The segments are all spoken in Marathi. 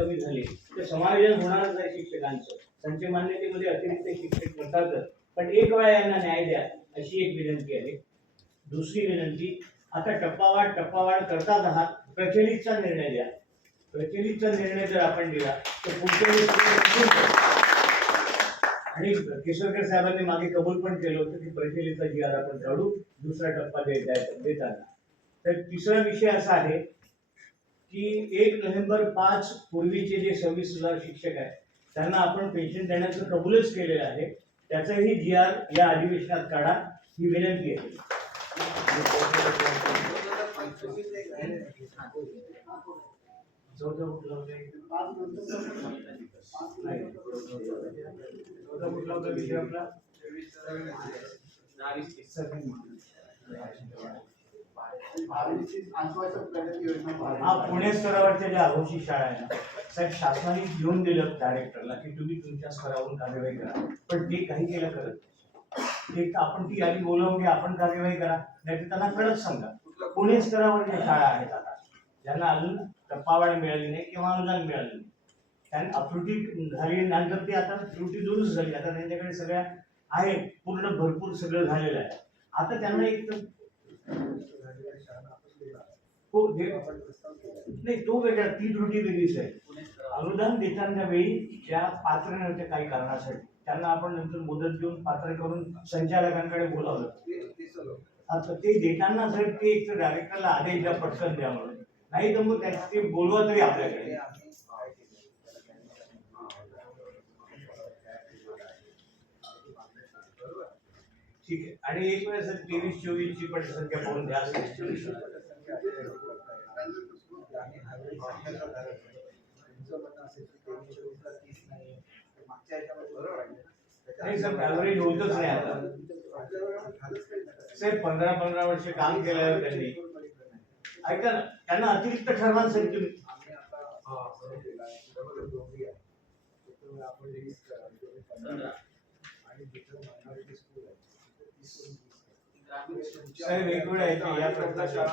कमी झाले. तर समायोजन होणारच आहे शिक्षकांचं. संच मान्यतेमध्ये अतिरिक्त शिक्षक करतातच पण एक वेळा यांना न्याय द्या अशी एक विनंती आहे. दुसरी विनंती आता टप्पावाढ टप्पावाढ करताच आहात प्रचलितचा निर्णय द्या. प्रचलितचा निर्णय जर आपण दिला तर पुढच्या आणि केसरकर साहेबांनी मागे कबूल पण केलं होतं की प्रचलितचा जी आर आपण काढू दुसरा टप्पा दे- द्यायचा- देताना. तर तिसरा विषय असा आहे की एक नोव्हेंबर पाच पूर्वीचे जे सव्वीस हजार शिक्षक आहेत त्यांना आपण पेन्शन देण्याचं कबूलच केलेलं आहे त्याचाही जी आर या अधिवेशनात काढा ही विनंती आहे चौथा कुठला होता? नाही. विषय आपला हा पुणे स्तरावरच्या ज्या अघोषित शाळा आहे ना साहेब शासनाने घेऊन दिलं डायरेक्टरला की तुम्ही तुमच्या स्तरावरून कार्यवाही करा. पण ते काही केलं करत एक आपण ती यादी बोलवून की आपण कार्यवाही करा. नाही तर त्यांना कळत सांगा पुणे स्तरावर ज्या शाळा आहेत आता. ज्यांना अजून टप्पावाढ मिळाली नाही किंवा अनुदान मिळालं नाही. त्यांना अप्रुटी झाली नंतर ती आता त्रुटी दुरुस्त झाली. आता त्यांच्याकडे सगळ्या आहे पूर्ण भरपूर सगळं झालेलं आहे. आता त्यांना एक हो नाही तो वेगळा ती त्रुटी वेगळीच आहे. अनुदान देताना वेळी ज्या पात्र नव्हत्या काही कारणासाठी त्यांना आपण नंतर मुदत देऊन पात्र करून संचालकांकडे बोलावलं. आता ते देताना साहेब ते एक तर डायरेक्टरला आदेश द्या पटकन द्या म्हणून. नाही तर मग त्या- ते बोलवा तरी आपल्याकडे. ठीक आहे. आणि एक वेळेस तेवीस चोवीस ची पण संख्या पाहून द्या नाही सर ऍव्हरेज होतच नाही आता. साहेब पंधरा पंधरा वर्ष काम केल्यावर त्यांनी. ऐका ना त्यांना अतिरिक्त ठरवा सर तुम्ही. साहेब एक वेळ आहे या प्रकारच्या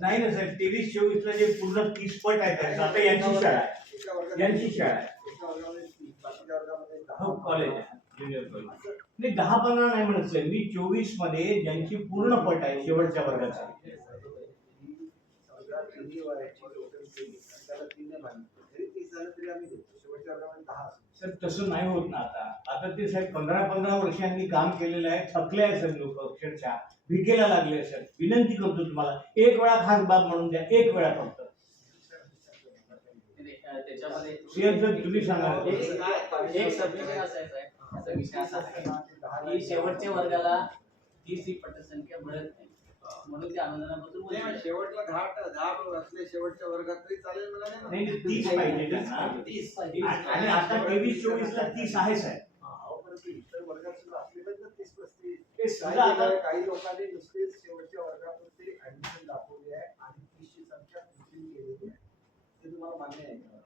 नाही ना साहेब तेवीस चोवीस ला जे पूर्ण तीस पट आहे त्यांचं आता यांची शाळा आहे. यांची शाळा आहे. हो कॉलेज नाही दहा पंधरा नाही म्हणत साहेब मी चोवीसमध्ये ज्यांची पूर्ण पट आहे शेवटच्या वर्गाचा. तीन झालं तरी आम्ही सर तसं नाही होत ना आता. आता ते साहेब पंधरा पंधरा वर्षांनी काम केलेलं आहे थकले आहे सर लोक अक्षरशः. भिकेला लागले सर. विनंती करतो तुम्हाला एक वेळा खास बाब म्हणून द्या एक वेळा फक्त. त्याच्यामध्ये सीएम सर तुम्ही सांगा. एक सबमिशन असा आहे. साहेब असा विषय असा आहे की शेवटच्या वर्गाला तीस ही पटसंख्या मिळत नाही. म्हणून ते नाही, आहेत. शेवटला दहा दहा असले शेवटच्या वर्गात तरी चालेल म्हणाले ना नाही नाही, तीस पाहिजे तीस आणि आणि आता तेवीस चोवीस ला तीस आहे साहेब. अहो, परंतु इतर वर्गात सुद्धा असले तर तीस पस्तीस. ते सुद्धा काही आता लोकांनी- काही लोकांनी नुसतेच शेवटच्या वर्गापुरते ऍडमिशन दाखवली आहे आणि तीसची संख्या केलेली आहे. ते तुम्हाला मान्य आहे का?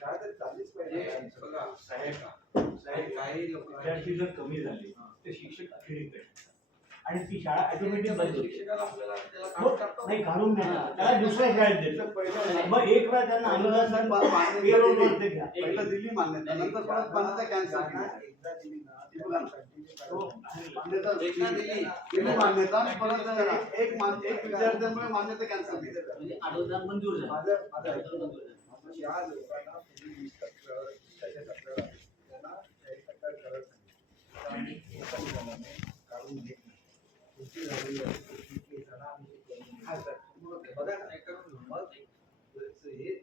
शाळा तर चाललीच पाहिजे हे बघा साहेब साहेब काही विद्यार्थी जर कमी झाले तर शिक्षक अतिरिक्त येतात. आणि ती शाळा ऑटोमॅटिक बंद होते शिक्षकाला आपल्याला त्याला हो, काम करतो नाही काढून देणार त्याला दुसऱ्या शाळेत देतो पहिलं मग एक वेळा त्यांना अनुदान घ्या पहिलं दिली मान्यता नंतर परत मान्यता कॅन्सल एकदा दिली ना ती पुन्हा हो. continue मान्यता परत एक- एक विद्यार्थ्यांमुळे मान्यता कॅन्सल केली म्हणजे अनुदान मंजूर झालं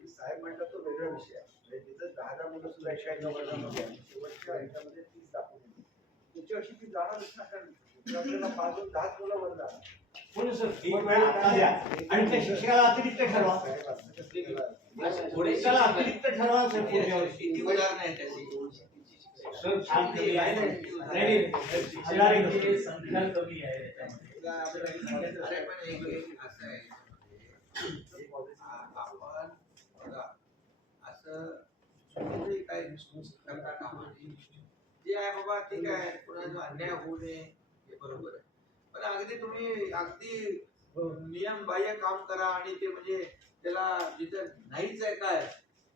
साहेब म्हणतात तो वेगळा विषय आहे तिथं दहा दहा मुलं सुद्धा एका एका वर्गामध्ये आहे. शेवटच्या ह्याच्यामध्ये तीस दाखवली वर्षी ती जाणारच ना कारण पुढच्या वर्षाला पाच दहाच मुलं जाणार वेळा द्या आणि त्या शिक्षकाला अतिरिक्त ठरवा? थोडे अतिरिक्त ठरवा किती उदाहरण आहे त्याची संख्या कमी आहे अरे पण एक एक असं आहे आपण बघा असं करता कामा नये. जे आहे बाबा ठीक आहे कोणाचा अन्याय होऊ नये हे बरोबर आहे पण अगदी तुम्ही अगदी नियम बाह्य काम करा आणि ते म्हणजे त्याला जिथं नाहीच आहे काय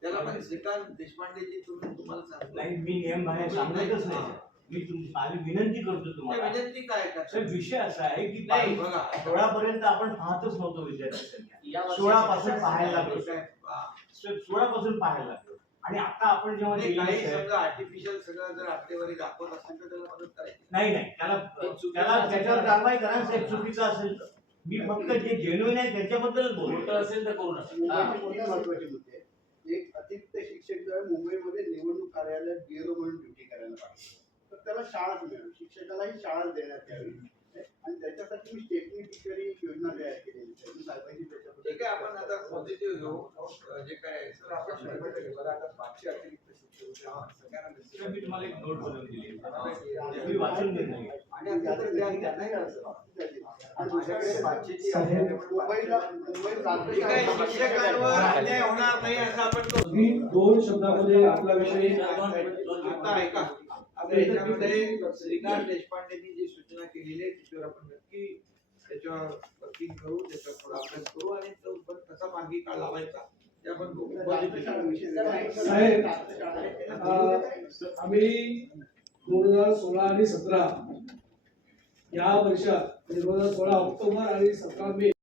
त्याला पण श्रीकांत देशपांडेजी तुम्ही तुम्हाला सांगतो. नाही मी नियम बाहेर सांगतच नाही मी तुम माझी विनंती करतो तुम्हाला. विनंती काय सर करता विषय असा आहे की नाही बघा. सोळापर्यंत आपण पाहतच नव्हतो विद्यार्थी संख्या. सोळा पासून पाहायला लागलो. हा. सोळा पासून पाहायला लागलो. आणि आता आपण जेव्हा काही समजा आर्टिफिशियल सगळं जर आकडेवारी दाखवत असेल तर त्याला मदत करायची. नाही नाही. त्याला त्याला त्याच्यावर कारवाई करा साहेब चुकीचं असेल तर. मी फक्त जे जेन्युइन आहे त्याच्याबद्दलच बोलतो. असेल तर करू नका महत्त्वाचे मुद्दे? एक अतिरिक्त शिक्षक जो आहे मुंबईमध्ये निवडणूक कार्यालयात बीएलओ म्हणून ड्युटी करायला पाहिजे तर त्याला शाळाच मिळेल. शिक्षकालाही शाळाच देण्यात यावी. आणि त्याच्यासाठी मी स्टेटनी टीचर ही योजना तयार केलेली ठीक आहे आपण आता पॉझिटिव्ह घेऊ जे काय आहे. सर आपण शंभर टक्के बघा आता पाचशे अतिरिक्त शिक्षक. सगळ्यांना मी तुम्हाला एक नोट बनवून दिली. वाचून नाही. मी दोन शब्दामध्ये आपला विषय आता ऐका. आता याच्यामध्ये श्रीकांत देशपांडेंनी जी सूचना केलेली आहे त्याच्यावर आपण नक्की त्याच्यावर वर्किंग करू त्याच्यावर थोडा अभ्यास करू आणि तो पण कसा मार्गी काळ लावायचा. ते आपण. साहेब, आम्ही दोन हजार सोळा आणि सतरा या वर्षात म्हणजे दोन हजार सोळा ऑक्टोबर आणि सतरा मे